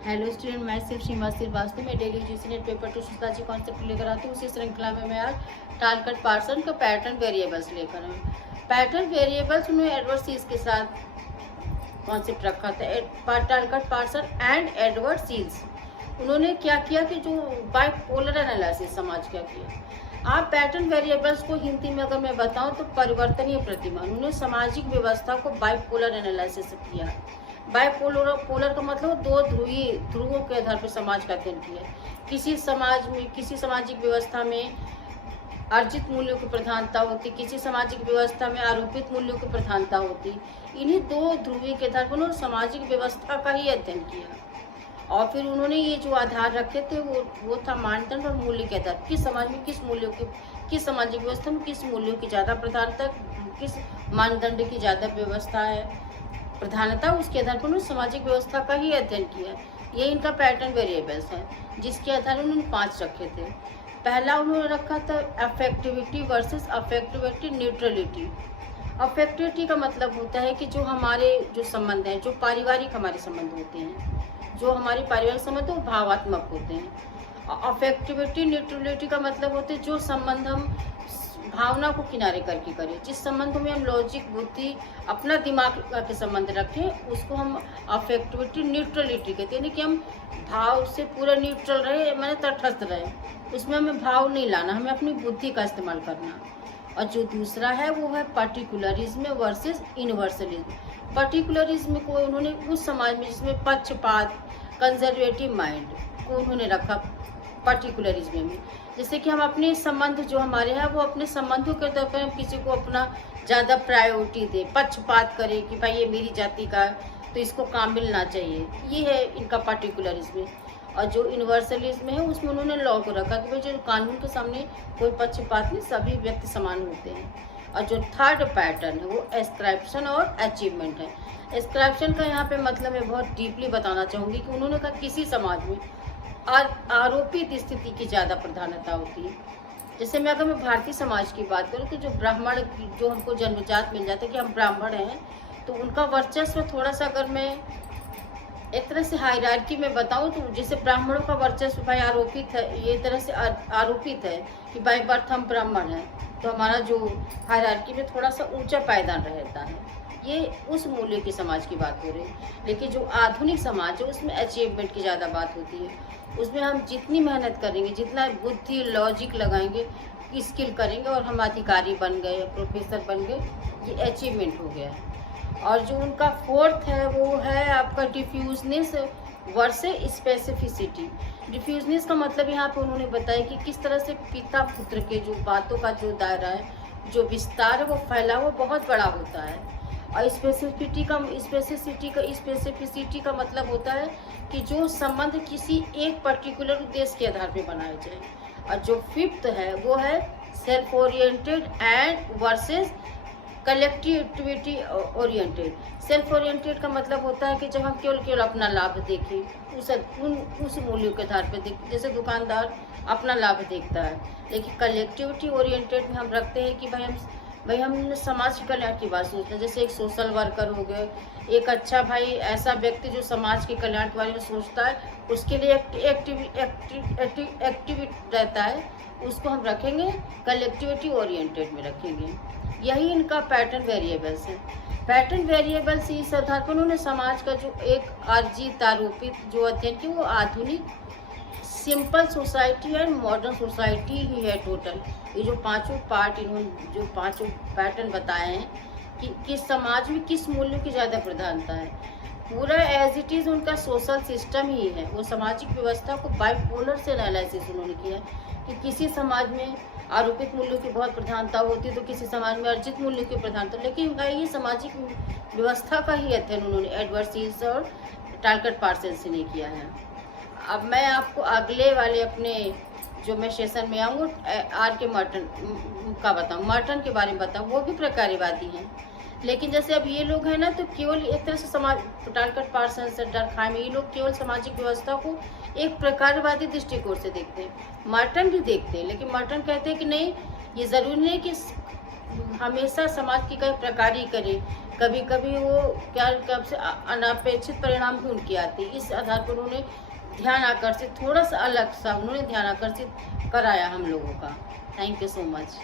Hello student, मैं सिर्फ सीमा श्रीवास्तव में daily education paper to society concept लेकर आती हूँ। उसी श्रृंखला में मैं आज टारगेट पार्सन का पैटर्न वेरिएबल्स लेकर आऊँ। पैटर्न वेरिएबल्स उन्होंने एडवर्ड सीज के साथ कॉन्सेप्ट रखा था। टारगेट पार्सन एंड एडवर्ड सीज उन्होंने क्या किया कि जो बाइपोलर एनालिसिस समाज क्या किया। आप पैटर्न वेरिएबल्स को हिंदी में अगर मैं बताऊं तो परिवर्तनीय प्रतिमान। उन्होंने सामाजिक व्यवस्था को बाइपोलर एनालिसिस किया। बाइपोलर का मतलब दो ध्रुवों के आधार पर समाज का अध्ययन किया। किसी समाज में, किसी सामाजिक व्यवस्था में अर्जित मूल्यों की प्रधानता होती, किसी सामाजिक व्यवस्था में आरोपित मूल्यों की प्रधानता होती। इन्हीं दो ध्रुवीय के आधार पर उन्होंने सामाजिक व्यवस्था का ही अध्ययन किया। और फिर उन्होंने ये जो आधार रखे थे वो था मानदंड और मूल्य के आधार। किस समाज में किस मूल्यों की, किस सामाजिक व्यवस्था में किस मूल्यों की ज़्यादा प्रधानता, किस मानदंड की ज़्यादा व्यवस्था है प्रधानता, उसके आधार पर उन्होंने सामाजिक व्यवस्था का ही अध्ययन किया। ये इनका पैटर्न वेरिएबल्स है, जिसके आधार पर उन्होंने 5 रखे थे। पहला उन्होंने रखा था अफेक्टिविटी वर्सेस अफेक्टिविटी न्यूट्रलिटी। अफेक्टिविटी का मतलब होता है कि जो हमारे जो संबंध हैं, जो पारिवारिक हमारे संबंध होते हैं, जो हमारे पारिवारिक संबंध वो भावात्मक होते हैं। अफेक्टिविटी न्यूट्रलिटी का मतलब होता है जो संबंध हम भावना को किनारे करके करें, जिस संबंध में हम लॉजिक, बुद्धि, अपना दिमाग के संबंध रखें, उसको हम अफेक्टिविटी न्यूट्रलिटी कहते हैं। कि हम भाव से पूरा न्यूट्रल रहे, मैंने तटस्थ रहे, उसमें हमें भाव नहीं लाना, हमें अपनी बुद्धि का इस्तेमाल करना। और जो दूसरा है वो है पर्टिकुलरिज्म वर्सेस यूनिवर्सलिज्म। पर्टिकुलरिज्म को उन्होंने उस समाज में जिसमें पक्षपात, कंजर्वेटिव माइंड को उन्होंने रखा पर्टिकुलरिज्म में। जैसे कि हम अपने संबंध जो हमारे हैं वो अपने संबंधों के तौर पर हम किसी को अपना ज़्यादा प्रायोरिटी दें, पक्षपात करें कि भाई ये मेरी जाति का है तो इसको काम मिलना चाहिए। ये है इनका पर्टिकुलरिज्म। और जो यूनिवर्सलिज्म है उसमें उन्होंने लॉ को रखा कि भाई जो कानून के सामने कोई पक्षपात नहीं, सभी व्यक्ति समान होते हैं। और जो थर्ड पैटर्न है वो एस्क्रिप्शन और अचीवमेंट है। एस्क्रिप्शन का यहाँ पे मतलब मैं बहुत डीपली बताना चाहूँगी कि उन्होंने कहा किसी समाज में आरोपित स्थिति की ज़्यादा प्रधानता होती है। जैसे मैं अगर मैं भारतीय समाज की बात करूँ तो जो ब्राह्मण, जो हमको जन्मजात मिल जाता है कि हम ब्राह्मण हैं, तो उनका वर्चस्व थोड़ा सा, अगर मैं एक तरह से हायरार्की में बताऊं तो जैसे ब्राह्मणों का वर्चस्व भाई आरोपित है, ये तरह से आरोपित है कि बाय बर्थ हम ब्राह्मण हैं, तो हमारा जो हायरार्की में थोड़ा सा ऊंचा पायदान रहता है। ये उस मूल्य की समाज की बात हो रही है। लेकिन जो आधुनिक समाज है उसमें अचीवमेंट की ज़्यादा बात होती है। उसमें हम जितनी मेहनत करेंगे, जितना बुद्धि लॉजिक लगाएंगे, स्किल करेंगे और हम अधिकारी बन गए, प्रोफेसर बन गए, ये अचीवमेंट हो गया है। और जो उनका फोर्थ है वो है आपका डिफ्यूजनेस वर्सेस स्पेसिफिसिटी। डिफ्यूजनेस का मतलब यहाँ पे उन्होंने बताया कि किस तरह से पिता पुत्र के जो बातों का जो दायरा है, जो विस्तार है, वो फैला हुआ बहुत बड़ा होता है। और स्पेसिफिसिटी का मतलब होता है कि जो संबंध किसी एक पर्टिकुलर उद्देश्य के आधार पर बनाए जाए। और जो फिफ्थ है वो है self oriented and versus collectivity oriented. Self oriented का मतलब होता है कि जब हम केवल अपना लाभ देखें, उस मूल्यों के आधार पर देखें, जैसे दुकानदार अपना लाभ देखता है। लेकिन कलेक्टिविटी ओरिएंटेड में हम रखते हैं कि भाई हम समाज के कल्याण की बात सोचते हैं। जैसे एक सोशल वर्कर हो गए, एक अच्छा भाई ऐसा व्यक्ति जो समाज के कल्याण के बारे में सोचता है, उसके लिए एक्टिव रहता है, उसको हम रखेंगे कलेक्टिविटी ओरिएंटेड में रखेंगे। यही इनका पैटर्न वेरिएबल्स है। पैटर्न वेरिएबल्स इस आधार पर उन्होंने समाज का जो एक अर्जित आरोपित जो अध्ययन किया वो आधुनिक simple society and modern society ही है टोटल। ये जो पांचों पार्ट, इन्होंने जो पांचों पैटर्न बताए हैं कि किस समाज में किस मूल्य की ज़्यादा प्रधानता है, पूरा एज इट इज़ उनका सोशल सिस्टम ही है। वो सामाजिक व्यवस्था को बाइपोलर से एनालिसिस उन्होंने किया कि किसी समाज में आरोपित मूल्यों की बहुत प्रधानता होती है तो किसी समाज में अर्जित मूल्य की प्रधानता। लेकिन भाई ये सामाजिक व्यवस्था का ही अध्ययन उन्होंने एडवर्ड सीज और टारगेट पार्सन से नहीं किया है। अब मैं आपको अगले वाले अपने जो मैं सेशन में आऊँगा आर के मर्टन का बताऊँ, मर्टन के बारे में बताऊँ। वो भी प्रकार्यवादी हैं, लेकिन जैसे अब ये लोग हैं ना, तो केवल एक तरह से समाज टारगेट पार्सन से डरखाई में ये लोग केवल सामाजिक व्यवस्था को एक प्रकारवादी दृष्टिकोण से देखते हैं। मर्टन भी देखते हैं, लेकिन मर्टन कहते हैं कि नहीं, ये ज़रूरी नहीं कि हमेशा समाज की कई प्रकार ही करें, कभी कभी वो क्या कब से अनपेक्षित परिणाम भी उनकी आती है। इस आधार पर उन्होंने ध्यान आकर्षित, थोड़ा सा अलग सा उन्होंने ध्यान आकर्षित कराया हम लोगों का। Thank you so much.